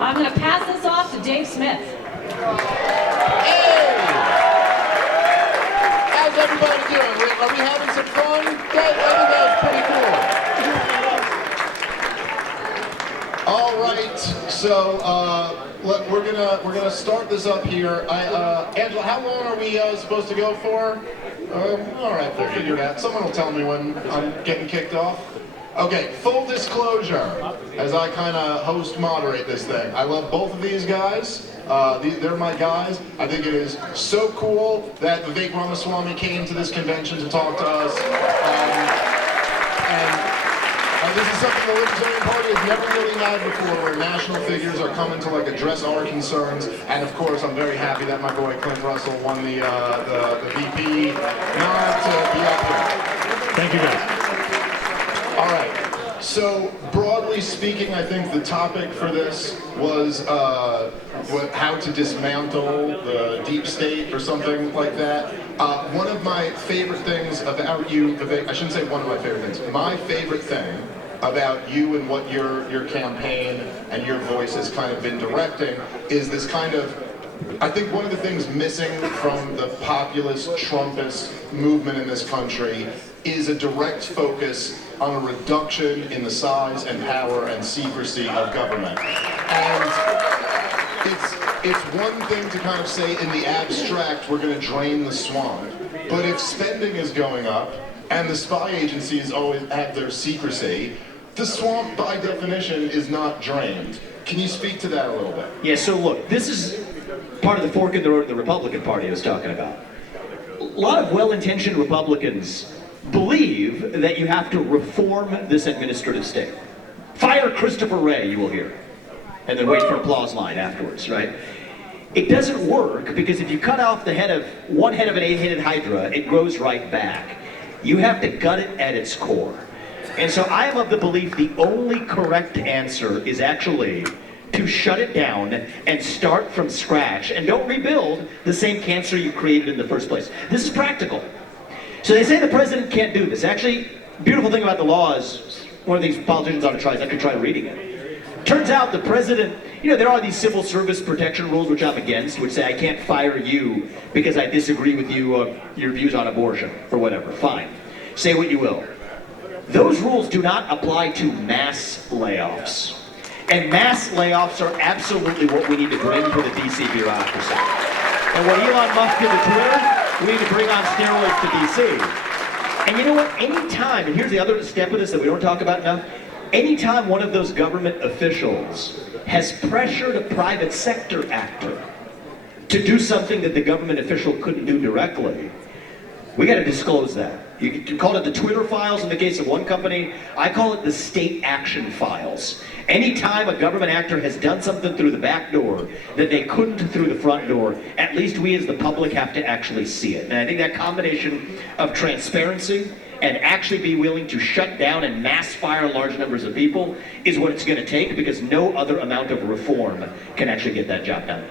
I'm going to pass this off to Dave Smith. Hey! How's everybody doing? Are we having some fun? That pretty cool. All right, so we're gonna start this up here. Angela, how long are we supposed to go for? All right, we'll figure it out. Someone will tell me when I'm getting kicked off. Okay, full disclosure, as I kind of host moderate this thing, I love both of these guys. They're my guys. I think it is so cool that Vivek Ramaswamy came to this convention to talk to us. And this is something the Libertarian Party has never really had before, where national figures are coming to like address our concerns. And of course, I'm very happy that my boy Clint Russell won the VP nod to be up here. Thank you, guys. All right, so broadly speaking, I think the topic for this was how to dismantle the deep state or something like that. One of my favorite things about you, Vivek, I shouldn't say one of my favorite things, my favorite thing about you and what your campaign and your voice has kind of been directing is this kind of, I think one of the things missing from the populist Trumpist movement in this country is a direct focus on a reduction in the size and power and secrecy of government. And it's one thing to kind of say in the abstract, we're going to drain the swamp. But if spending is going up and the spy agencies always have their secrecy, the swamp by definition is not drained. Can you speak to that a little bit? Yeah, so look, this is part of the fork in the road the Republican Party I was talking about. A lot of well-intentioned Republicans believe that you have to reform this administrative state. Fire Christopher Wray, you will hear. And then wait for applause line afterwards, right? It doesn't work because if you cut off one head of an 8-headed hydra, it grows right back. You have to gut it at its core. And so I am of the belief the only correct answer is actually to shut it down and start from scratch and don't rebuild the same cancer you created in the first place. This is practical. So they say the president can't do this. Actually, beautiful thing about the law is, one of these politicians ought to try is I could try reading it. Turns out the president, there are these civil service protection rules which I'm against, which say I can't fire you because I disagree with your views on abortion or whatever. Fine. Say what you will. Those rules do not apply to mass layoffs. And mass layoffs are absolutely what we need to bring to the DC bureaucracy. And what Elon Musk did to Twitter, we need to bring on steroids to DC. And you know what? Anytime, and here's the other step of this that we don't talk about enough, anytime one of those government officials has pressured a private sector actor to do something that the government official couldn't do directly, we got to disclose that. You can call it the Twitter files in the case of one company. I call it the state action files. Anytime a government actor has done something through the back door that they couldn't through the front door, at least we as the public have to actually see it. And I think that combination of transparency and actually be willing to shut down and mass fire large numbers of people is what it's going to take, because no other amount of reform can actually get that job done.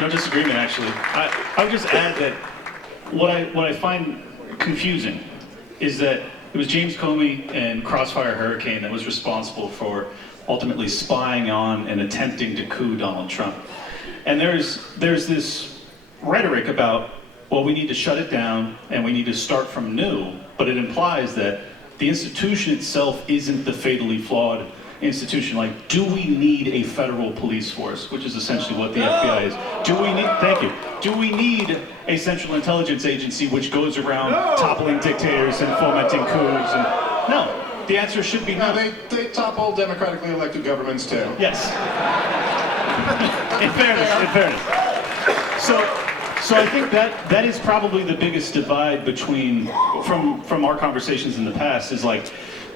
No disagreement, actually. I would just add that what I find confusing is that it was James Comey and Crossfire Hurricane that was responsible for ultimately spying on and attempting to coup Donald Trump. And there's this rhetoric about, well, we need to shut it down and we need to start from new, but it implies that the institution itself isn't the fatally flawed institution. Like, do we need a federal police force, which is essentially what the FBI is? Do we need a central intelligence agency which goes around toppling dictators and fomenting coups? And no, the answer should be no. They topple democratically elected governments too. Yes. in fairness. So I think that is probably the biggest divide from our conversations in the past, is like,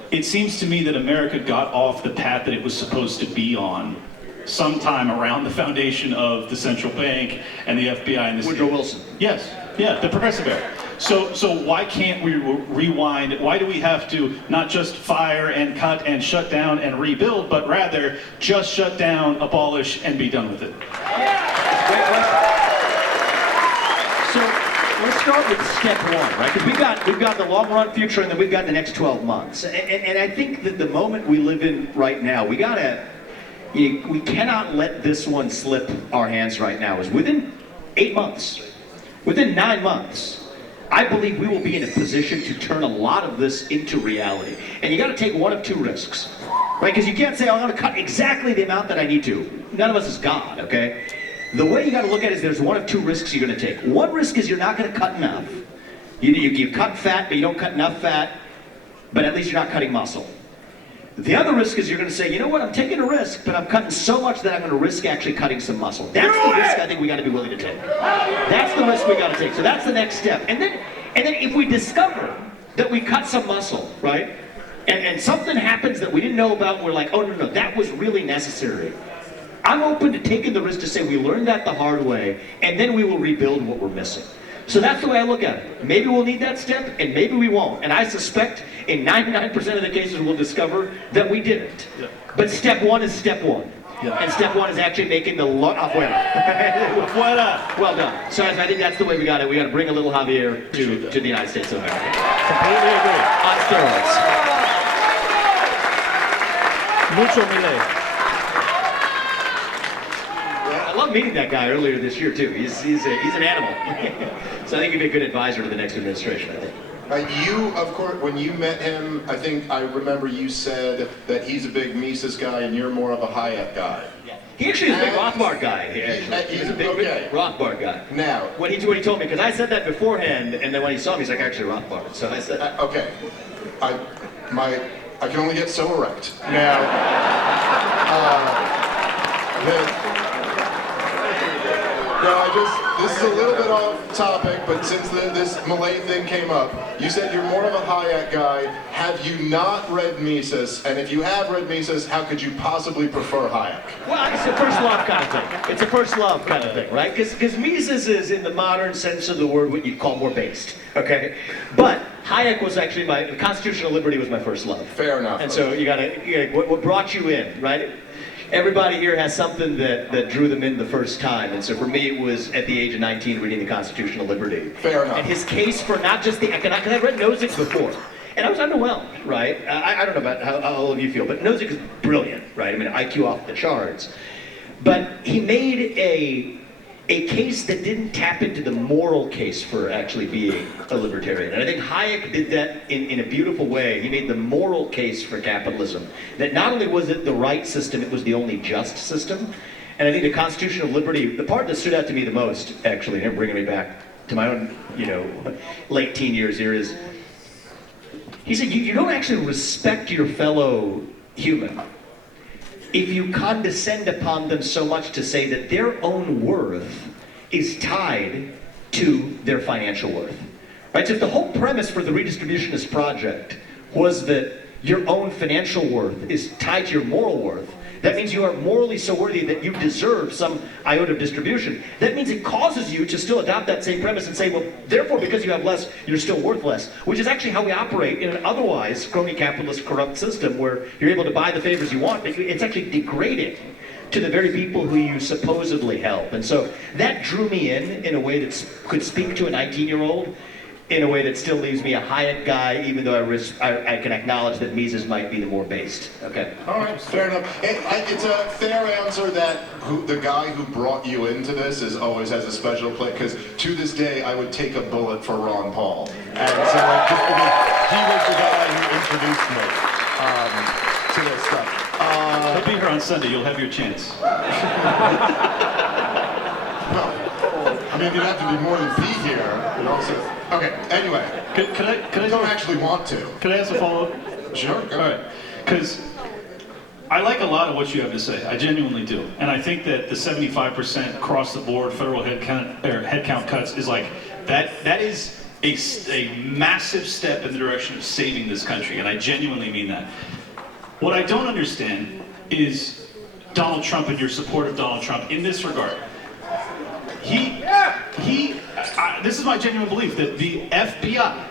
it seems to me that America got off the path that it was supposed to be on sometime around the foundation of the central bank and the FBI and the Woodrow Wilson. Yes, yeah, the progressive era. So why can't we rewind? Why do we have to not just fire and cut and shut down and rebuild, but rather just shut down, abolish, and be done with it? So let's start with step one, right? Because we've got the long run future, and then we've got the next 12 months. And I think that the moment we live in right now, we gotta we cannot let this one slip our hands right now, is within 8 months, within 9 months, I believe we will be in a position to turn a lot of this into reality. And you got to take one of two risks, right? Because you can't say, I'm going to cut exactly the amount that I need to. None of us is God, okay? The way you got to look at it is there's one of two risks you're going to take. One risk is you're not going to cut enough. You cut fat, but you don't cut enough fat, but at least you're not cutting muscle. The other risk is you're going to say, you know what, I'm taking a risk, but I'm cutting so much that I'm going to risk actually cutting some muscle. That's the risk I think we got to be willing to take. That's the risk we got to take. So that's the next step. And then if we discover that we cut some muscle, right, and something happens that we didn't know about, and we're like, oh, no, that was really necessary. I'm open to taking the risk to say we learned that the hard way, and then we will rebuild what we're missing. So that's the way I look at it. Maybe we'll need that step, and maybe we won't. And I suspect in 99% of the cases we'll discover that we didn't. Yeah. But step one is step one. Yeah. And step one is actually making the afuera. Well done. So I think that's the way we got it. We got to bring a little Javier to the United States of America. Completely agree. On steroids. Mucho Milei. I love meeting that guy earlier this year too. He's an animal. So I think he'd be a good advisor to the next administration, I think. You, of course, when you met him, I think I remember you said that he's a big Mises guy and you're more of a Hayek guy. Yeah. He actually is a big Rothbard guy. He's a big Rothbard guy. Now, what he told me, because I said that beforehand, and then when he saw me, he's like, actually Rothbard. So I said, okay, I can only get so erect. Now, this is a little bit off topic, but since this Malay thing came up, you said you're more of a Hayek guy. Have you not read Mises? And if you have read Mises, how could you possibly prefer Hayek? Well, it's a first love kind of thing. It's a first love kind of thing, right? Because Mises is, in the modern sense of the word, what you'd call more based, okay? But Hayek was actually the constitutional liberty was my first love. Fair enough. And so you gotta what brought you in, right? Everybody here has something that drew them in the first time, and so for me it was at the age of 19 reading the Constitutional Liberty. Fair enough. And his case for not just the economic, because I read Nozick before, and I was underwhelmed, right? I don't know about how all of you feel, but Nozick is brilliant, right? I mean, IQ off the charts. But he made a case that didn't tap into the moral case for actually being a libertarian. And I think Hayek did that in a beautiful way. He made the moral case for capitalism. That not only was it the right system, it was the only just system. And I think the constitutional liberty, the part that stood out to me the most, actually, and bringing me back to my own, late teen years here, is he said, you don't actually respect your fellow human if you condescend upon them so much to say that their own worth is tied to their financial worth. Right? So if the whole premise for the redistributionist project was that your own financial worth is tied to your moral worth, that means you are morally so worthy that you deserve some iota of distribution. That means it causes you to still adopt that same premise and say, well, therefore, because you have less, you're still worth less, which is actually how we operate in an otherwise crony capitalist corrupt system where you're able to buy the favors you want, but it's actually degrading to the very people who you supposedly help. And so that drew me in a way that could speak to a 19-year-old in a way that still leaves me a Hayek guy, even though I can acknowledge that Mises might be the more based. Okay. All right, fair enough. It's a fair answer that the guy who brought you into this always has a special place, because to this day I would take a bullet for Ron Paul. And so just because he was the guy who introduced me to this stuff. He'll be here on Sunday. You'll have your chance. Well, I mean, you'd have to be more than be here. And also, okay. Anyway, Could I don't actually want to. Could I ask a follow-up? Sure. Go. All right. Because I like a lot of what you have to say. I genuinely do. And I think that the 75% across the board federal headcount cuts is like that is a massive step in the direction of saving this country, and I genuinely mean that. What I don't understand is Donald Trump and your support of Donald Trump in this regard. This is my genuine belief that the FBI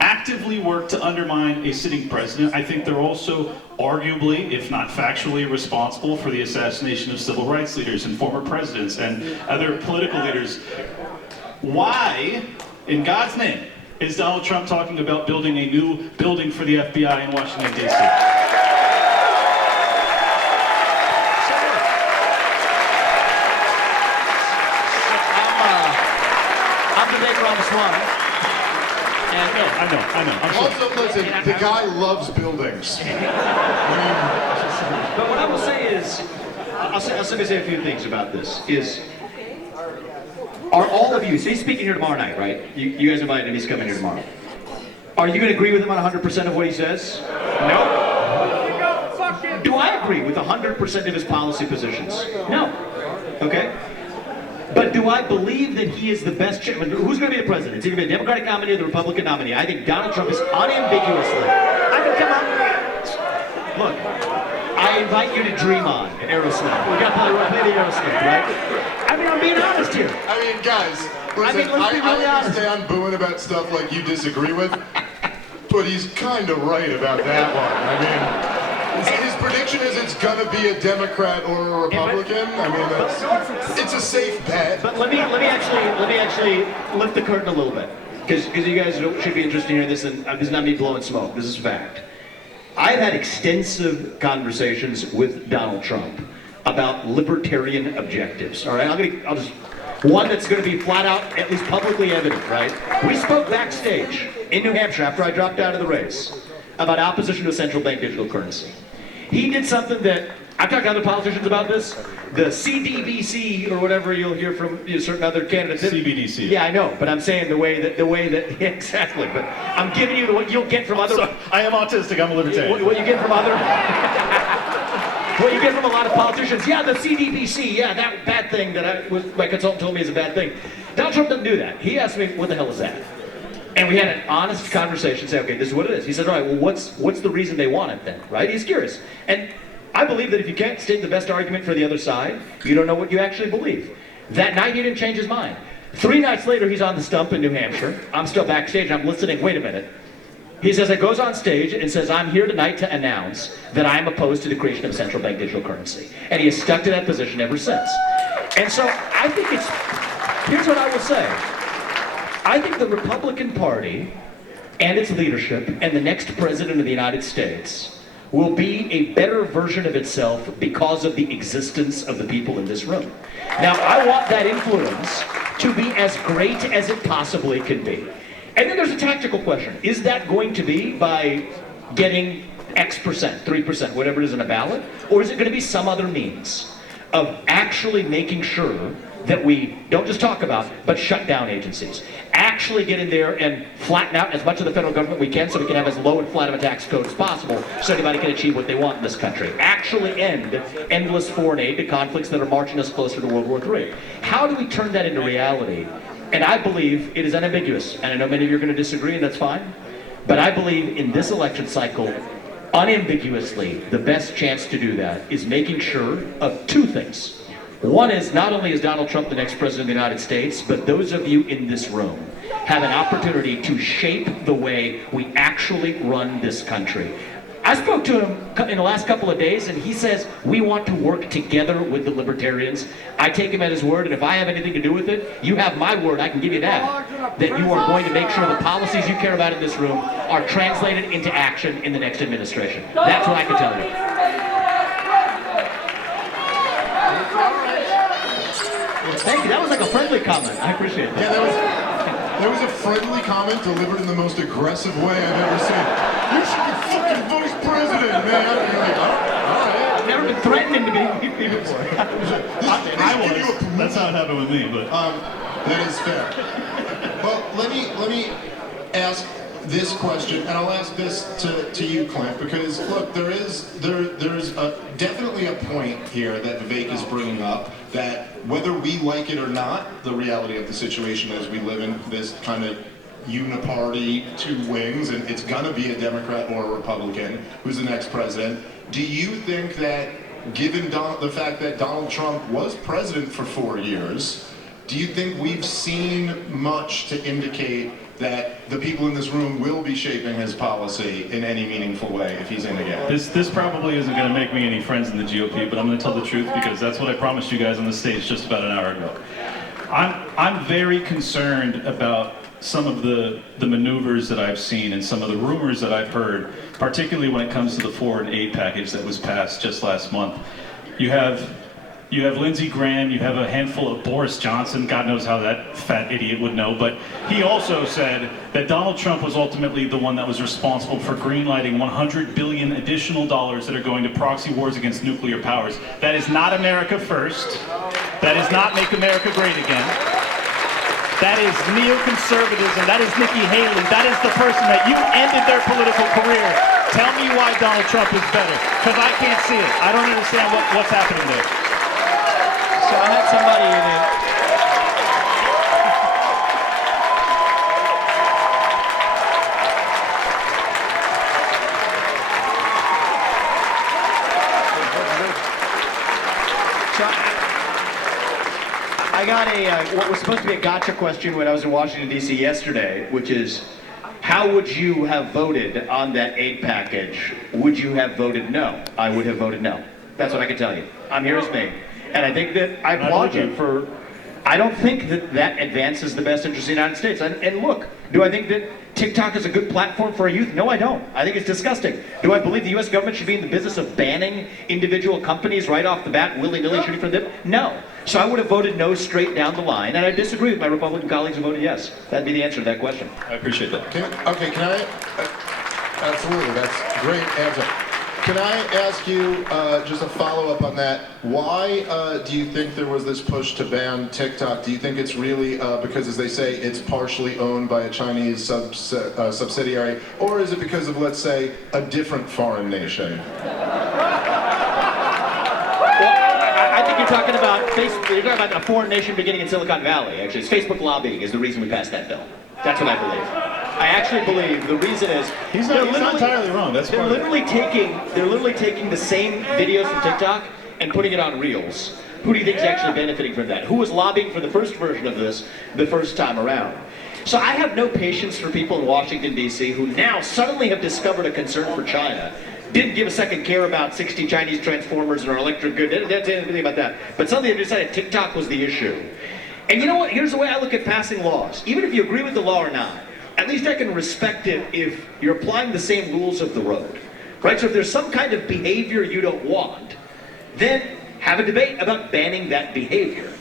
actively worked to undermine a sitting president. I think they're also arguably, if not factually, responsible for the assassination of civil rights leaders and former presidents and other political leaders. Why, in God's name, is Donald Trump talking about building a new building for the FBI in Washington, D.C.? Ramaswamy. And I know. I'm sure. Also, listen, the guy loves buildings. but what I will say is, I'll simply say a few things about this. Are all of you, so he's speaking here tomorrow night, right? You guys invited him, he's coming here tomorrow. Are you going to agree with him on 100% of what he says? No? Do I agree with 100% of his policy positions? No. Okay? But do I believe that he is the best chairman? Who's going to be the president? It's either the Democratic nominee or the Republican nominee. I think Donald Trump is unambiguously. I mean, come on. Look, I invite you to dream on Aerosmith. We got to play the Aerosmith, right? I mean, I'm being honest here. I mean, guys, listen, let's be really I honest. understand booing about stuff like you disagree with, but he's kind of right about that one. I mean, his prediction is it's going to be a Democrat or a Republican. I mean, it's a safe bet. But let me actually lift the curtain a little bit, because you guys should be interested in hearing this, and this is not me blowing smoke. This is fact. I've had extensive conversations with Donald Trump about libertarian objectives. All right, I'll just one that's going to be flat out, at least publicly evident. Right? We spoke backstage in New Hampshire after I dropped out of the race about opposition to a central bank digital currency. He did something that I've talked to other politicians about this. The CDBC or whatever you'll hear from certain other candidates. CBDC. Yeah, I know, but I'm saying the way that yeah, exactly. But I'm giving you what you'll get from other. So, I am autistic. I'm a libertarian. What you get from other. What you get from a lot of politicians. Yeah, the CDBC. Yeah, that bad thing that my consultant told me is a bad thing. Donald Trump doesn't do that. He asked me, "What the hell is that?" And we had an honest conversation. Say, okay, this is what it is. He said, all right, well, what's the reason they want it then? Right? He's curious. And I believe that if you can't state the best argument for the other side, you don't know what you actually believe. That night, he didn't change his mind. 3 nights later, he's on the stump in New Hampshire. I'm still backstage. I'm listening. Wait a minute. He says, it goes on stage and says, I'm here tonight to announce that I'm opposed to the creation of a central bank digital currency. And he has stuck to that position ever since. And so I think here's what I will say. I think the Republican Party and its leadership and the next president of the United States will be a better version of itself because of the existence of the people in this room. Now, I want that influence to be as great as it possibly can be. And then there's a tactical question. Is that going to be by getting X%, 3%, whatever it is in a ballot? Or is it going to be some other means of actually making sure that we don't just talk about, but shut down agencies? Actually get in there and flatten out as much of the federal government we can so we can have as low and flat of a tax code as possible so anybody can achieve what they want in this country. Actually end endless foreign aid to conflicts that are marching us closer to World War III. How do we turn that into reality? And I believe it is unambiguous. And I know many of you are going to disagree, and that's fine. But I believe in this election cycle, unambiguously, the best chance to do that is making sure of 2 things. One is, not only is Donald Trump the next president of the United States, but those of you in this room have an opportunity to shape the way we actually run this country. I spoke to him in the last couple of days, and he says, we want to work together with the libertarians. I take him at his word, and if I have anything to do with it, you have my word, I can give you that you are going to make sure the policies you care about in this room are translated into action in the next administration. That's what I can tell you. Thank you. That was like a friendly comment. I appreciate that. Yeah, that was a friendly comment delivered in the most aggressive way I've ever seen. You should be fucking vice president, man. And you're like, all right. I've never been threatening to be before. That's how it happened with me, but that is fair. Well, let me ask this question, and I'll ask this to you, Clint, because look, there's definitely a point here that Vivek is bringing up, that whether we like it or not, the reality of the situation is we live in this kind of uniparty, 2 wings, and it's gonna be a Democrat or a Republican who's the next president. Do you think that, given the fact that Donald Trump was president for 4 years, do you think we've seen much to indicate that the people in this room will be shaping his policy in any meaningful way if he's in again? This probably isn't going to make me any friends in the GOP, but I'm going to tell the truth because that's what I promised you guys on the stage just about an hour ago. I'm very concerned about some of the maneuvers that I've seen and some of the rumors that I've heard, particularly when it comes to the foreign aid package that was passed just last month. You have You have Lindsey Graham, you have a handful of Boris Johnson, God knows how that fat idiot would know, but he also said that Donald Trump was ultimately the one that was responsible for greenlighting $100 billion additional dollars that are going to proxy wars against nuclear powers. That is not America first. That is not make America great again. That is neoconservatism. That is Nikki Haley. That is the person that you ended their political career. Tell me why Donald Trump is better, because I can't see it. I don't understand what's happening there. So I had somebody in it. I got what was supposed to be a gotcha question when I was in Washington, D.C. yesterday, which is, how would you have voted on that aid package? Would you have voted no? I would have voted no. That's what I can tell you. I'm here as me. And I think that I applaud you for, I don't think that that advances the best interest of the United States. And look, do I think that TikTok is a good platform for our youth? No, I don't. I think it's disgusting. Do I believe the U.S. government should be in the business of banning individual companies right off the bat, willy-nilly shooting for them? No. So I would have voted no straight down the line, and I disagree with my Republican colleagues who voted yes. That'd be the answer to that question. I appreciate that. Can I? Absolutely, that's a great answer. Can I ask you just a follow-up on that? Why do you think there was this push to ban TikTok? Do you think it's really because, as they say, it's partially owned by a Chinese subsidiary, or is it because of, let's say, a different foreign nation? I think you're talking about Facebook. You're talking about a foreign nation beginning in Silicon Valley. Actually, it's Facebook lobbying is the reason we passed that bill. That's what I believe. I actually believe the reason is He's not entirely wrong. That's they're part of it. they're literally taking the same videos from TikTok and putting it on Reels. Who do you think is actually benefiting from that? Who was lobbying for the first version of this the first time around? So I have no patience for people in Washington, D.C. who now suddenly have discovered a concern for China. Didn't give a second care about 60 Chinese transformers or electric goods. Didn't say anything about that. But suddenly they decided TikTok was the issue. And you know what? Here's the way I look at passing laws. Even if you agree with the law or not, at least I can respect it if you're applying the same rules of the road. Right? So if there's some kind of behavior you don't want, then have a debate about banning that behavior.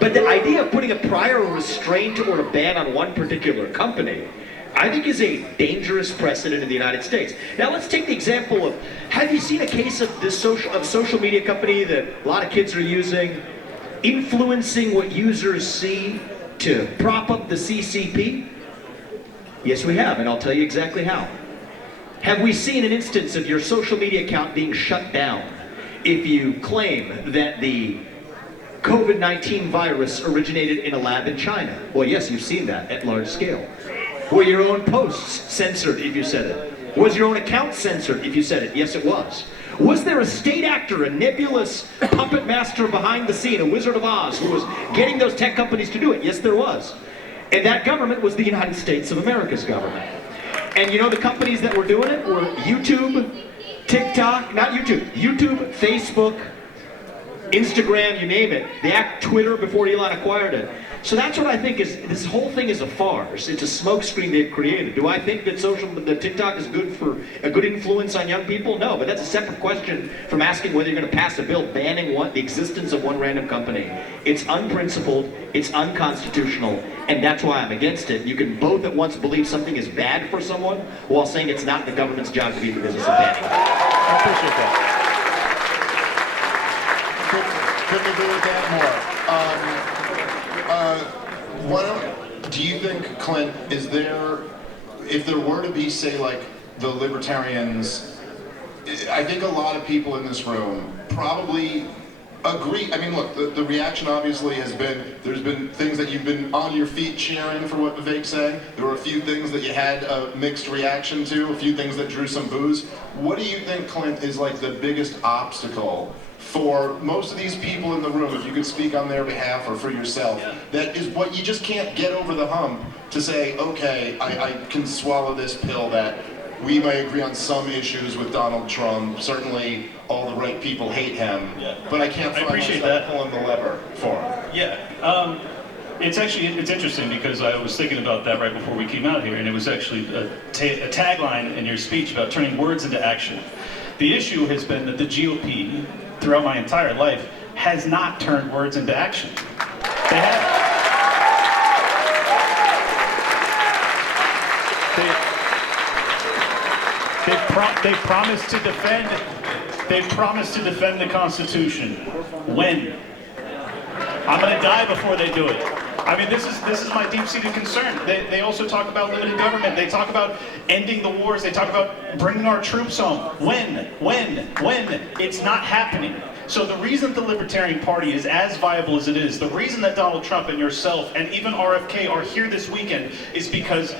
But the idea of putting a prior restraint or a ban on one particular company, I think is a dangerous precedent in the United States. Now let's take the example of, have you seen a case of this social media company that a lot of kids are using, influencing what users see to prop up the CCP? Yes, we have, and I'll tell you exactly how. Have we seen an instance of your social media account being shut down if you claim that the COVID-19 virus originated in a lab in China? Well, yes, you've seen that at large scale. Were your own posts censored if you said it? Was your own account censored if you said it? Yes, it was. Was there a state actor, a nebulous puppet master behind the scene, a Wizard of Oz, who was getting those tech companies to do it? Yes, there was. And that government was the United States of America's government. And you know the companies that were doing it were YouTube, TikTok, not YouTube, YouTube, Facebook, Instagram, you name it. They act Twitter before Elon acquired it. So that's what I think is, this whole thing is a farce. It's a smokescreen they've created. Do I think that TikTok is good for a good influence on young people? No, but that's a separate question from asking whether you're going to pass a bill banning the existence of one random company. It's unprincipled, it's unconstitutional, and that's why I'm against it. You can both at once believe something is bad for someone while saying it's not the government's job to be in the business of banning it. I appreciate that. Couldn't agree with that more. Do you think, Clint, if there were to be, say, like, the libertarians, I think a lot of people in this room probably agree. I mean, look, the reaction obviously has been, there's been things that you've been on your feet cheering for what Vivek's saying. There were a few things that you had a mixed reaction to, a few things that drew some boos. What do you think, Clint, is like the biggest obstacle for most of these people in the room, if you could speak on their behalf or for yourself, that is what you just can't get over the hump to say, okay, I can swallow this pill that we may agree on some issues with Donald Trump, certainly all the right people hate him, but I can't find myself pulling the lever for him. Yeah. It's interesting because I was thinking about that right before we came out here, and it was actually a tagline in your speech about turning words into action. The issue has been that the GOP, throughout my entire life, has not turned words into action. They have. They've promised to defend. They've promised to defend the Constitution. When? I'm going to die before they do it. I mean, this is my deep-seated concern. They also talk about limited government. They talk about ending the wars. They talk about bringing our troops home. When? It's not happening. So the reason the Libertarian Party is as viable as it is, the reason that Donald Trump and yourself and even RFK are here this weekend is because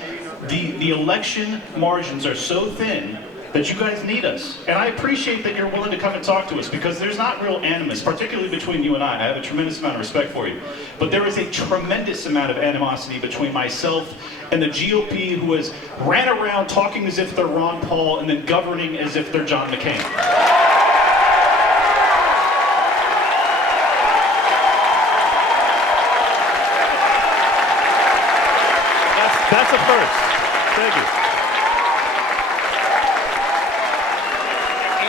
the election margins are so thin that you guys need us. And I appreciate that you're willing to come and talk to us, because there's not real animus, particularly between you and I. I have a tremendous amount of respect for you. But there is a tremendous amount of animosity between myself and the GOP, who has ran around talking as if they're Ron Paul and then governing as if they're John McCain. That's a first. Thank you.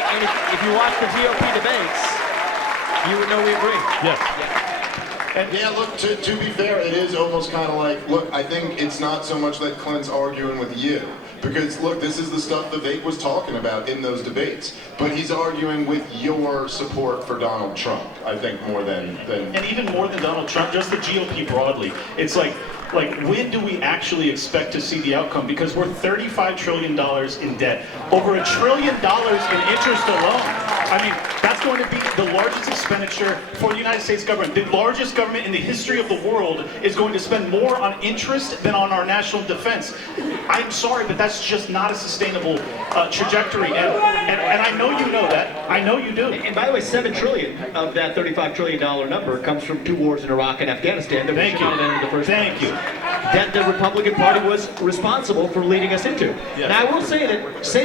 And if you watch the GOP debates, you would know we agree. Yes. And yeah, look, to be fair, it is almost kind of like, look, I think it's not so much that Clint's arguing with you. Because, look, this is the stuff Vivek was talking about in those debates. But he's arguing with your support for Donald Trump, I think, more than... And even more than Donald Trump, just the GOP broadly. It's like, when do we actually expect to see the outcome? Because we're $35 trillion in debt. Over $1 trillion in interest alone. I mean, that's going to be the largest expenditure for the United States government. The largest government in the history of the world is going to spend more on interest than on our national defense. I'm sorry, but that's just not a sustainable trajectory. And I know you know that. I know you do. And by the way, $7 trillion of that $35 trillion number comes from 2 wars in Iraq and Afghanistan that we should not have entered the first place. Thank you. That the Republican Party was responsible for leading us into. Yeah. Now, I will say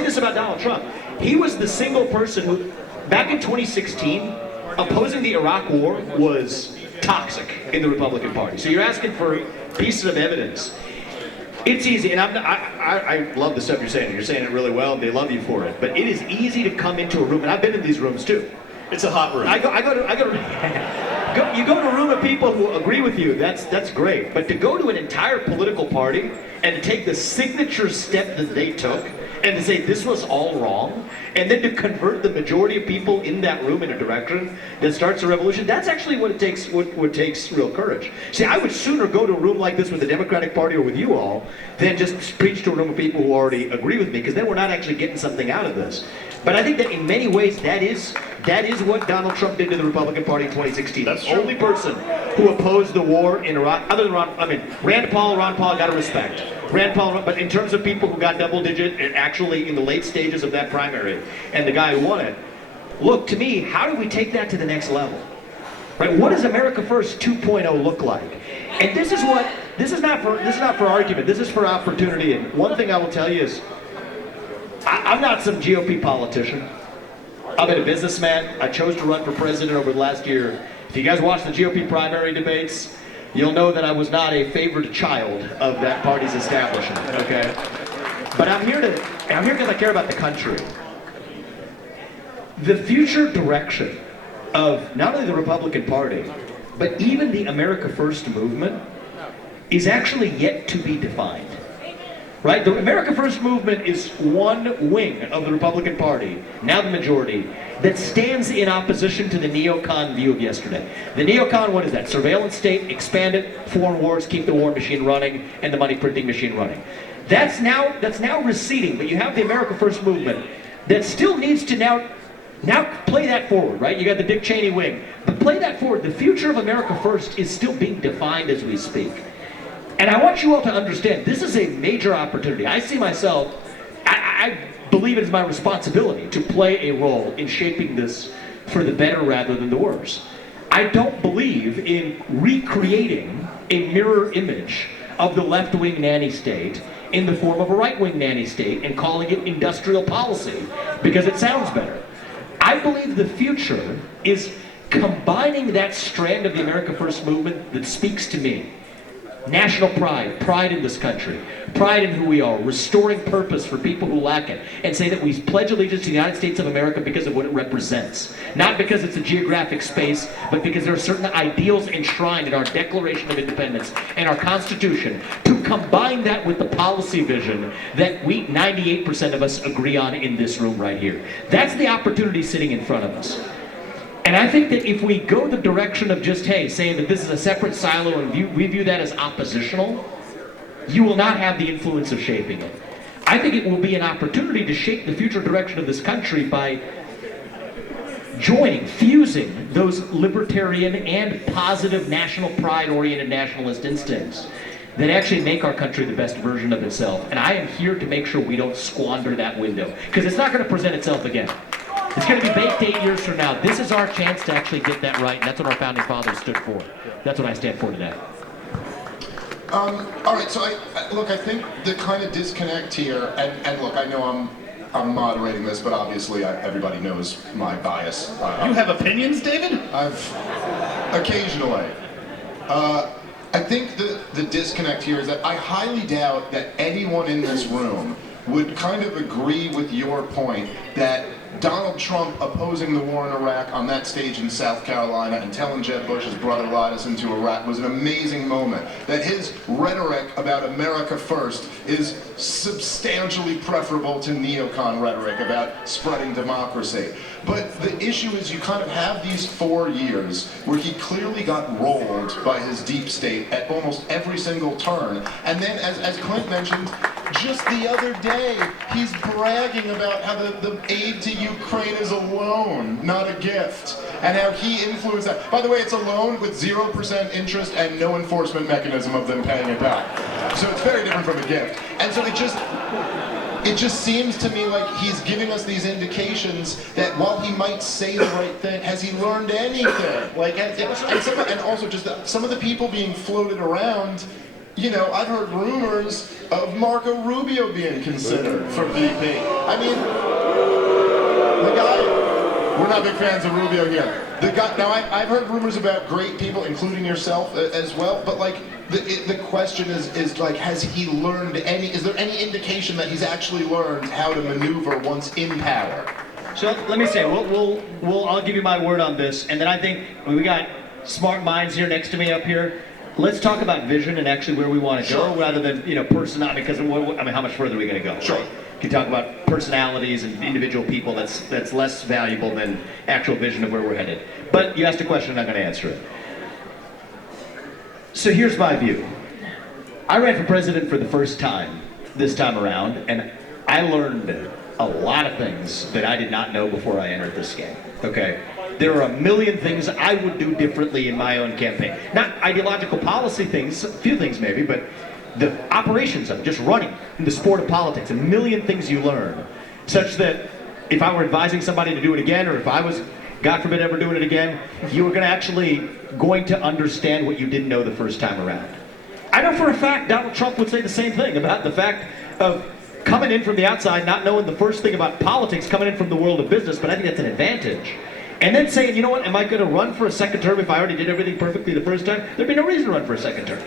this about Donald Trump. He was the single person who, back in 2016, opposing the Iraq war was toxic in the Republican Party. So you're asking for pieces of evidence. It's easy, and I love the stuff you're saying. You're saying it really well, and they love you for it. But it is easy to come into a room, and I've been in these rooms too. It's a hot room. You go to a room of people who agree with you. That's great. But to go to an entire political party and to take the signature step that they took and to say this was all wrong, and then to convert the majority of people in that room in a direction that starts a revolution, that's actually what it takes. What takes real courage. See, I would sooner go to a room like this with the Democratic Party or with you all than just preach to a room of people who already agree with me, because then we're not actually getting something out of this. But I think that in many ways that is what Donald Trump did to the Republican Party in 2016. That's the only person who opposed the war in Iraq, other than Ron Paul, got to respect. Rand Paul, but in terms of people who got double digit, and actually in the late stages of that primary, and the guy who won it, look, to me, how do we take that to the next level? Right? What does America First 2.0 look like? And this is not for argument, this is for opportunity. And one thing I will tell you is, I'm not some GOP politician. I'm a businessman. I chose to run for president over the last year. If you guys watch the GOP primary debates, you'll know that I was not a favored child of that party's establishment, okay? But I'm here because I care about the country. The future direction of not only the Republican Party, but even the America First movement is actually yet to be defined. Right? The America First movement is one wing of the Republican Party, now the majority, that stands in opposition to the neocon view of yesterday. The neocon, what is that? Surveillance state, expand it, foreign wars, keep the war machine running, and the money printing machine running. That's now receding, but you have the America First movement that still needs to now play that forward, right? You got the Dick Cheney wing, but play that forward. The future of America First is still being defined as we speak. And I want you all to understand, this is a major opportunity. I see myself, I believe it is my responsibility to play a role in shaping this for the better rather than the worse. I don't believe in recreating a mirror image of the left-wing nanny state in the form of a right-wing nanny state and calling it industrial policy because it sounds better. I believe the future is combining that strand of the America First movement that speaks to me National pride, pride in this country, pride in who we are, restoring purpose for people who lack it, and say that we pledge allegiance to the United States of America because of what it represents. Not because it's a geographic space, but because there are certain ideals enshrined in our Declaration of Independence and our Constitution. To combine that with the policy vision that we, 98% of us, agree on in this room right here. That's the opportunity sitting in front of us. And I think that if we go the direction of just, hey, saying that this is a separate silo and we view that as oppositional, you will not have the influence of shaping it. I think it will be an opportunity to shape the future direction of this country by joining, fusing those libertarian and positive national pride-oriented nationalist instincts that actually make our country the best version of itself. And I am here to make sure we don't squander that window, because it's not going to present itself again. It's going to be baked 8 years from now. This is our chance to actually get that right, and that's what our founding fathers stood for. That's what I stand for today. All right, so I think the kind of disconnect here, and look, I know I'm moderating this, but obviously everybody knows my bias. You have opinions, David? Occasionally. I think the disconnect here is that I highly doubt that anyone in this room would kind of agree with your point that Donald Trump opposing the war in Iraq on that stage in South Carolina and telling Jeb Bush's brother lied us into Iraq was an amazing moment. That his rhetoric about America first is substantially preferable to neocon rhetoric about spreading democracy. But the issue is you kind of have these 4 years where he clearly got rolled by his deep state at almost every single turn. And then, as Clint mentioned, just the other day, he's bragging about how the aid to Ukraine is a loan, not a gift, and how he influenced that. By the way, it's a loan with 0% interest and no enforcement mechanism of them paying it back. So it's very different from a gift. And so it just seems to me like he's giving us these indications that while he might say the right thing, has he learned anything? Like, and also just some of the people being floated around. You know, I've heard rumors of Marco Rubio being considered for VP. I mean, the guy, we're not big fans of Rubio here. The guy, now I've heard rumors about great people, including yourself as well, but like, the question is like, has he learned is there any indication that he's actually learned how to maneuver once in power? So let me say, I'll give you my word on this, and then I think we got smart minds here next to me up here. Let's talk about vision and actually where we want to go, rather than personality. Because how much further are we going to go? Sure. Right? You can talk about personalities and individual people. That's less valuable than actual vision of where we're headed. But you asked a question, and I'm going to answer it. So here's my view. I ran for president for the first time this time around, and I learned a lot of things that I did not know before I entered this game. Okay. There are a million things I would do differently in my own campaign. Not ideological policy things, a few things maybe, but the operations of just running in the sport of politics, a million things you learn, such that if I were advising somebody to do it again, or if I was, God forbid, ever doing it again, you were actually going to understand what you didn't know the first time around. I know for a fact Donald Trump would say the same thing about the fact of coming in from the outside, not knowing the first thing about politics, coming in from the world of business, but I think that's an advantage. And then saying, you know what, am I going to run for a second term if I already did everything perfectly the first time? There'd be no reason to run for a second term.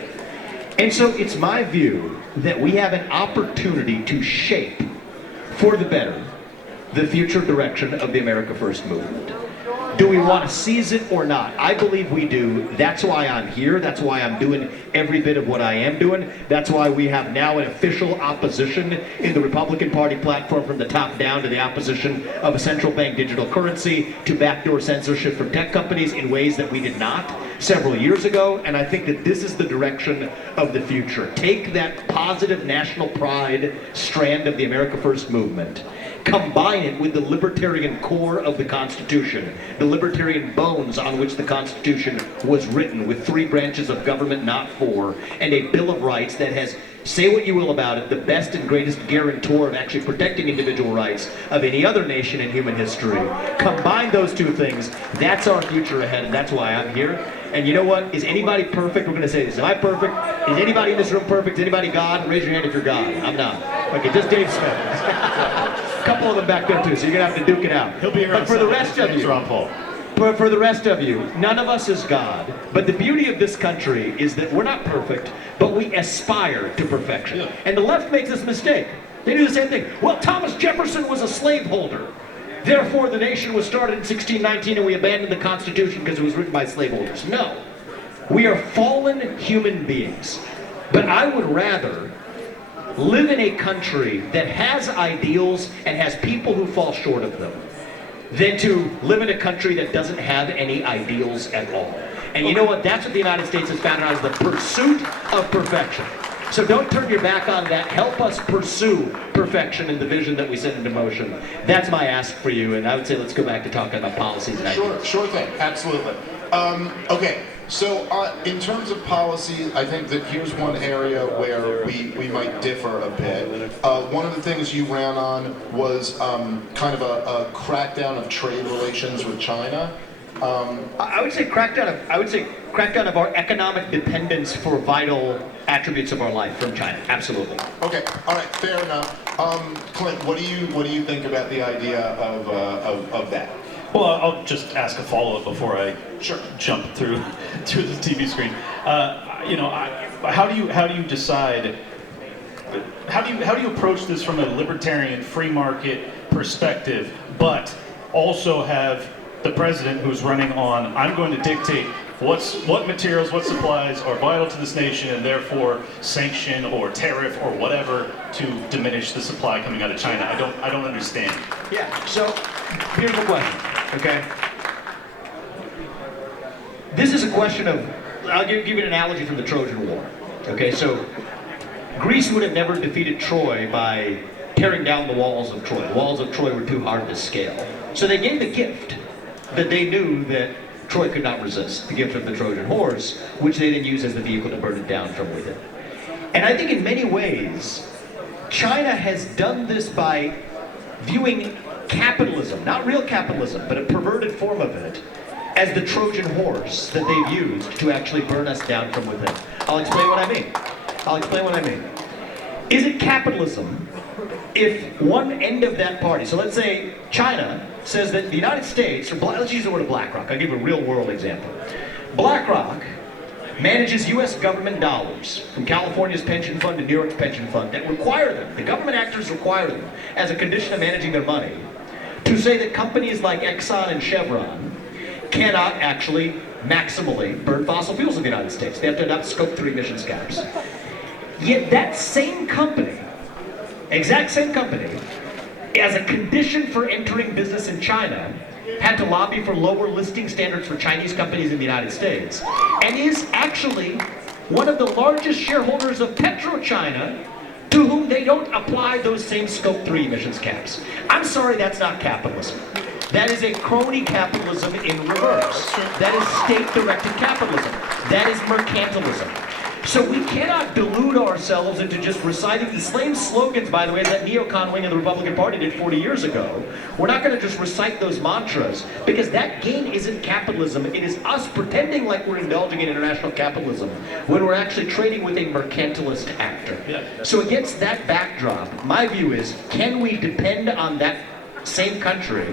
And so it's my view that we have an opportunity to shape, for the better, the future direction of the America First movement. Do we want to seize it or not? I believe we do. That's why I'm here. That's why I'm doing every bit of what I am doing. That's why we have now an official opposition in the Republican Party platform from the top down to the opposition of a central bank digital currency, to backdoor censorship from tech companies in ways that we did not several years ago. And I think that this is the direction of the future. Take that positive national pride strand of the America First movement, combine it with the libertarian core of the Constitution, the libertarian bones on which the Constitution was written, with 3 branches of government, not 4, and a Bill of Rights that has, say what you will about it, the best and greatest guarantor of actually protecting individual rights of any other nation in human history. Combine those 2 things, that's our future ahead, and that's why I'm here. And you know what? Is anybody perfect? We're going to say this. Am I perfect? Is anybody in this room perfect? Is anybody God? Raise your hand if you're God. I'm not. Okay, just Dave Smith. A couple of them back there too, so you're going to have to duke it out. He'll be around. But for the rest of you, Ron Paul. For the rest of you, none of us is God, but the beauty of this country is that we're not perfect, but we aspire to perfection. Yeah. And the left makes this mistake. They do the same thing. Well, Thomas Jefferson was a slaveholder. Therefore, the nation was started in 1619 and we abandoned the Constitution because it was written by slaveholders. No. We are fallen human beings. But I would rather live in a country that has ideals and has people who fall short of them than to live in a country that doesn't have any ideals at all. And you know what? That's what the United States has found out, is the pursuit of perfection. So don't turn your back on that. Help us pursue perfection in the vision that we set into motion. That's my ask for you, and I would say let's go back to talking about policies and ideas. Sure thing, absolutely. Okay, so in terms of policy, I think that here's one area where we might differ a bit. One of the things you ran on was kind of a crackdown of trade relations with China. I would say crackdown of our economic dependence for vital attributes of our life from China. Absolutely. Okay, all right, fair enough. Clint, what do you think about the idea of that? Well, I'll just ask a follow-up before I jump through the TV screen. How do you decide? How do you approach this from a libertarian free market perspective, but also have the president who's running on, I'm going to dictate what materials, what supplies are vital to this nation, and therefore sanction or tariff or whatever to diminish the supply coming out of China? I don't understand. Yeah, so here's the question, okay? This is a question of, I'll give you an analogy from the Trojan War. Okay, so Greece would have never defeated Troy by tearing down the walls of Troy. The walls of Troy were too hard to scale. So they gave the gift that they knew that Troy could not resist, the gift of the Trojan horse, which they then used as the vehicle to burn it down from within. And I think in many ways, China has done this by viewing capitalism, not real capitalism, but a perverted form of it, as the Trojan horse that they've used to actually burn us down from within. I'll explain what I mean. Is it capitalism if one end of that party, so let's say China says that the United States, or let's use the word of BlackRock, I'll give you a real world example. BlackRock manages US government dollars from California's pension fund to New York's pension fund that require them, the government actors require them, as a condition of managing their money, to say that companies like Exxon and Chevron cannot actually maximally burn fossil fuels in the United States. They have to adopt Scope 3 emissions caps. Yet that same company, exact same company, as a condition for entering business in China, had to lobby for lower listing standards for Chinese companies in the United States, and is actually one of the largest shareholders of PetroChina, to whom they don't apply those same Scope 3 emissions caps. I'm sorry, that's not capitalism. That is a crony capitalism in reverse. That is state-directed capitalism. That is mercantilism. So we cannot delude ourselves into just reciting the same slogans, by the way, that neocon wing of the Republican Party did 40 years ago. We're not going to just recite those mantras, because that game isn't capitalism. It is us pretending like we're indulging in international capitalism when we're actually trading with a mercantilist actor. So against that backdrop, my view is, can we depend on that same country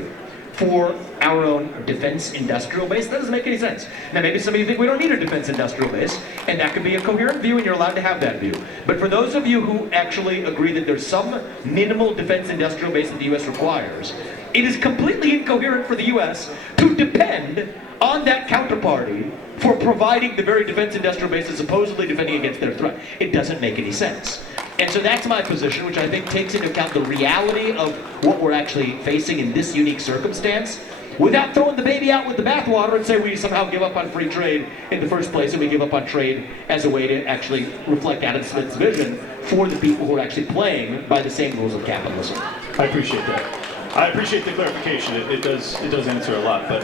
for our own defense industrial base? That doesn't make any sense. Now maybe some of you think we don't need a defense industrial base, and that could be a coherent view, and you're allowed to have that view. But for those of you who actually agree that there's some minimal defense industrial base that the US requires, it is completely incoherent for the US to depend on that counterparty for providing the very defense industrial base that's supposedly defending against their threat. It doesn't make any sense. And so that's my position, which I think takes into account the reality of what we're actually facing in this unique circumstance, without throwing the baby out with the bathwater and say we somehow give up on free trade in the first place, and we give up on trade as a way to actually reflect Adam Smith's vision for the people who are actually playing by the same rules of capitalism. I appreciate that. I appreciate the clarification. It does answer a lot, but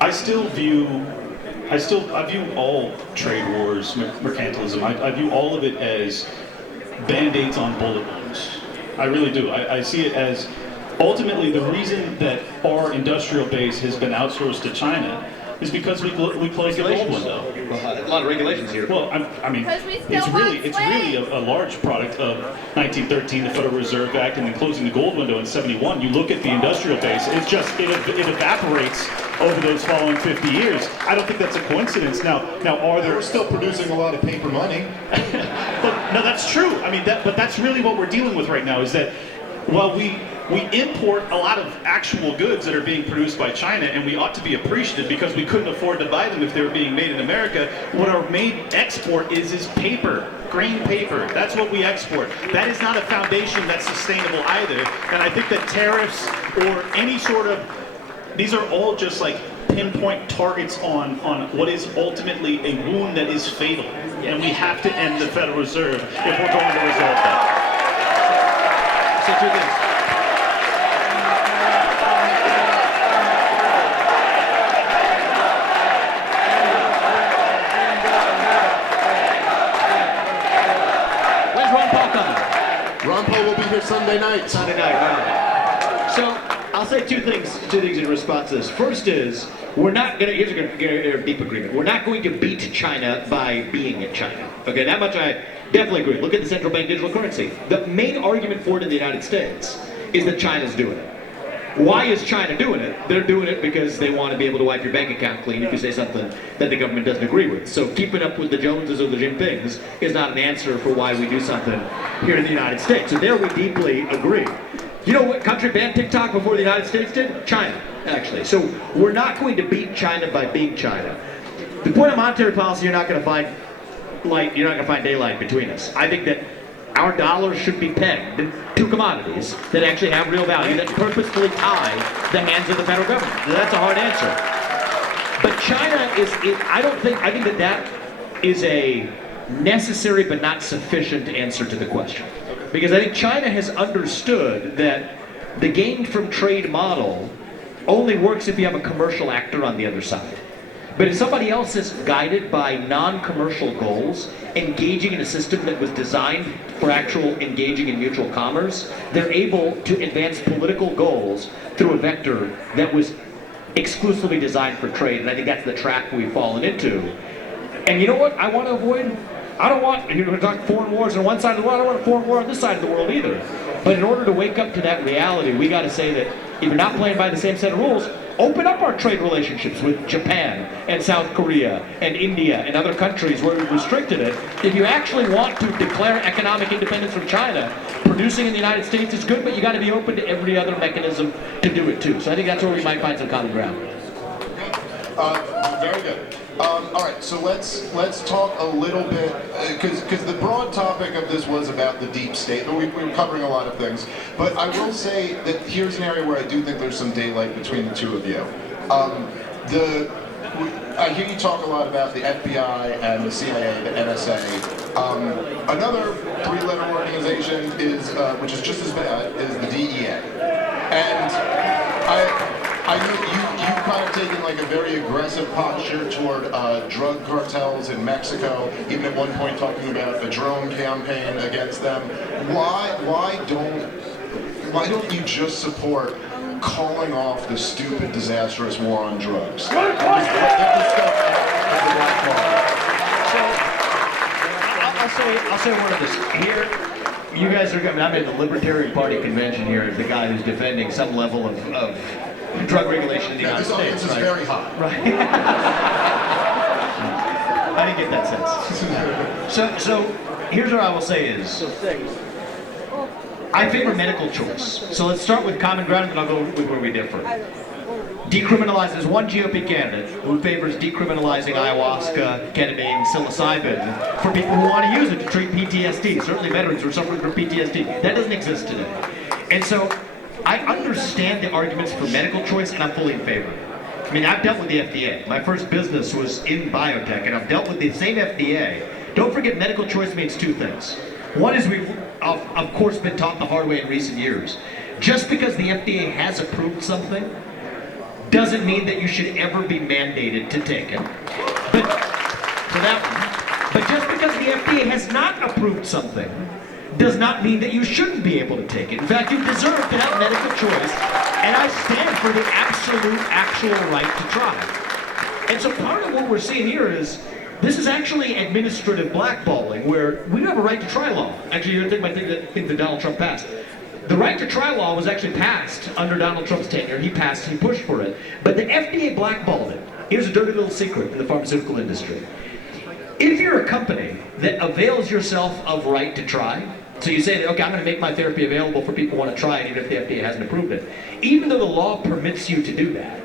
I view all trade wars, mercantilism, I view all of it as Band-Aids on bullet wounds. I really do. I see it as ultimately the reason that our industrial base has been outsourced to China is because we closed the gold window. lot of regulations here. Well, I mean, Because we still it's really want slaves. a large product of 1913, the Federal Reserve Act, and then closing the gold window in 71. You look at the industrial base; it evaporates over those following 50 years. I don't think that's a coincidence. Now are there? We're still producing a lot of paper money. But no, that's true. I mean, but that's really what we're dealing with right now. Is that while we import a lot of actual goods that are being produced by China, and we ought to be appreciative because we couldn't afford to buy them if they were being made in America. What our main export is paper, green paper. That's what we export. That is not a foundation that's sustainable either. And I think that tariffs or any sort of, these are all just like pinpoint targets on what is ultimately a wound that is fatal. And we have to end the Federal Reserve if we're going to resolve that. So two things. When's Ron Paul coming? Ron Paul will be here Sunday night. Sunday night, right. So I'll say two things in response to this. First is, we're not going to, here's a deep agreement. We're not going to beat China by being in China. Okay, that much I definitely agree. Look at the central bank digital currency. The main argument for it in the United States is that China's doing it. Why is China doing it? They're doing it because they want to be able to wipe your bank account clean if you say something that the government doesn't agree with. So keeping up with the Joneses or the Jinpings is not an answer for why we do something here in the United States. So there we deeply agree. You know what country banned TikTok before the United States did? China, actually. So we're not going to beat China by being China. The point of monetary policy, you're not going to find daylight between us. I think that our dollars should be pegged to commodities that actually have real value, that purposefully tie the hands of the federal government. That's a hard answer. But China I think that is a necessary but not sufficient answer to the question. Because I think China has understood that the gain from trade model only works if you have a commercial actor on the other side. But if somebody else is guided by non-commercial goals, engaging in a system that was designed for actual engaging in mutual commerce, they're able to advance political goals through a vector that was exclusively designed for trade. And I think that's the trap we've fallen into. And you know what I want to avoid? I don't want, and you're going to talk foreign wars on one side of the world, I don't want a foreign war on this side of the world either. But in order to wake up to that reality, we got to say that if you're not playing by the same set of rules, open up our trade relationships with Japan and South Korea and India and other countries where we've restricted it. If you actually want to declare economic independence from China, producing in the United States is good, but you got to be open to every other mechanism to do it too. So I think that's where we might find some common ground. Very good. All right, so let's talk a little bit, because the broad topic of this was about the deep state, but we were covering a lot of things. But I will say that here's an area where I do think there's some daylight between the two of you. I hear you talk a lot about the FBI and the CIA, the NSA. Another three-letter organization which is just as bad, is the DEA. And I you've kind of taken like a very aggressive posture toward drug cartels in Mexico, even at one point talking about a drone campaign against them. Why don't you just support calling off the stupid, disastrous war on drugs? I'll say one of this. Here, you guys are going. I'm in the Libertarian Party convention here as the guy who's defending some level of drug regulation in the United States. This audience is very hot. Right. I didn't get that sense. So here's what I will say is, I favor medical choice. So let's start with common ground, and then I'll go with where we differ. Decriminalize. There's one GOP candidate who favors decriminalizing ayahuasca, ketamine, psilocybin for people who want to use it to treat PTSD. Certainly veterans who are suffering from PTSD. That doesn't exist today. And so I understand the arguments for medical choice, and I'm fully in favor. I mean, I've dealt with the FDA. My first business was in biotech, and I've dealt with the same FDA. Don't forget, medical choice means two things. One is we've, of course, been taught the hard way in recent years. Just because the FDA has approved something doesn't mean that you should ever be mandated to take it. But for that one. But just because the FDA has not approved something does not mean that you shouldn't be able to take it. In fact, you deserve to have medical choice, and I stand for the absolute, actual right to try. And so part of what we're seeing here is This is actually administrative blackballing, where we have a right to try law. Actually, you're thinking about things that Donald Trump passed. The right to try law was actually passed under Donald Trump's tenure. He pushed for it. But the FDA blackballed it. Here's a dirty little secret in the pharmaceutical industry. If you're a company that avails yourself of right to try, so you say that, okay, I'm going to make my therapy available for people who want to try it even if the FDA hasn't approved it. Even though the law permits you to do that,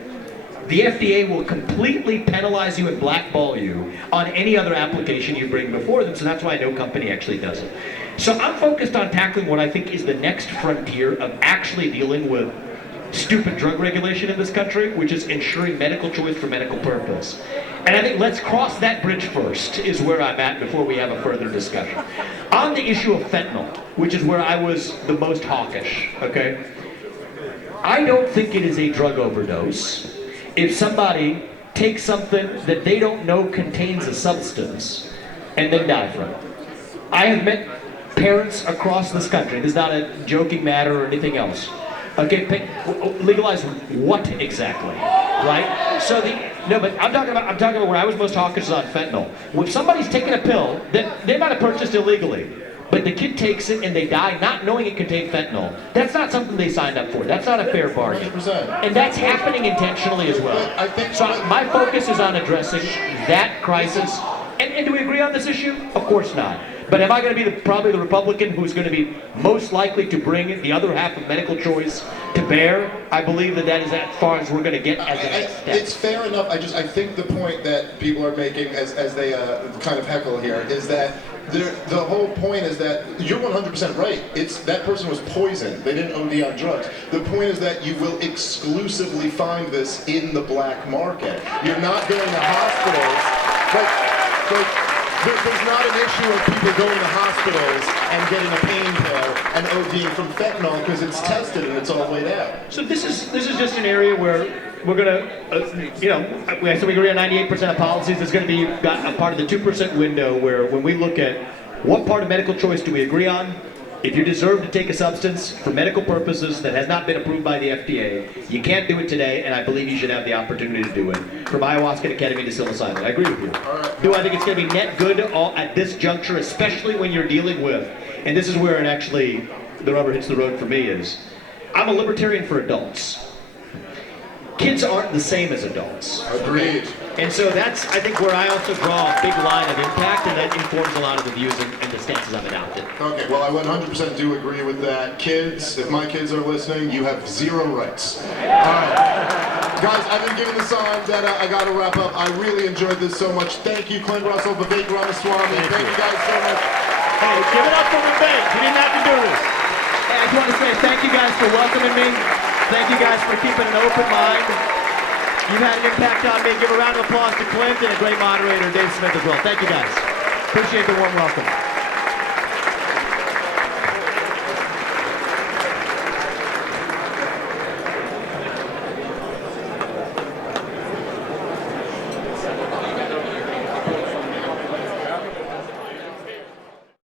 the FDA will completely penalize you and blackball you on any other application you bring before them, so that's why no company actually does it. So I'm focused on tackling what I think is the next frontier of actually dealing with stupid drug regulation in this country, which is ensuring medical choice for medical purpose. And I think let's cross that bridge first, is where I'm at before we have a further discussion. On the issue of fentanyl, which is where I was the most hawkish, okay? I don't think it is a drug overdose if somebody takes something that they don't know contains a substance and then die from it. I have met parents across this country, this is not a joking matter or anything else, okay, legalize what exactly, right? So but I'm talking about where I was most hawkish is on fentanyl. When somebody's taking a pill that they might have purchased illegally, but the kid takes it and they die not knowing it contained fentanyl, that's not something they signed up for. That's not a fair bargain. 100%. And that's happening intentionally as well. I think So my focus is on addressing that crisis. And do we agree on this issue? Of course not. But am I going to be probably the Republican who's going to be most likely to bring the other half of medical choice to bear? I believe that is as far as we're going to get as the next step. It's fair enough. I think the point that people are making as they kind of heckle here is that the whole point is that you're 100% right. It's that person was poisoned. They didn't OD on drugs. The point is that you will exclusively find this in the black market. You're not going to hospitals. There's not an issue of people going to hospitals and getting a pain pill and ODing from fentanyl because it's tested and it's all laid out. So this is just an area where we're going to, so we agree on 98% of policies. There's going to be a part of the 2% window where when we look at what part of medical choice do we agree on, if you deserve to take a substance for medical purposes that has not been approved by the FDA, you can't do it today, and I believe you should have the opportunity to do it. From ayahuasca to ketamine to psilocybin. I agree with you. Do I think it's going to be net good at this juncture, especially when you're dealing with, and this is where it actually, the rubber hits the road for me is, I'm a libertarian for adults. Kids aren't the same as adults. Agreed. And so that's, I think, where I also draw a big line of impact, and that informs a lot of the views and the stances I've adopted. Okay, well, I 100% do agree with that. Kids, if my kids are listening, you have zero rights. All right. Guys, I've been giving the sign that I got to wrap up. I really enjoyed this so much. Thank you, Clint Russell, Vivek Ramaswamy. Thank you guys so much. Hey, give it up for Vivek. He didn't have to do this. Hey, I just want to say thank you guys for welcoming me. Thank you guys for keeping an open mind. You've had an impact on me. Give a round of applause to Clint and a great moderator, Dave Smith, as well. Thank you guys. Appreciate the warm welcome.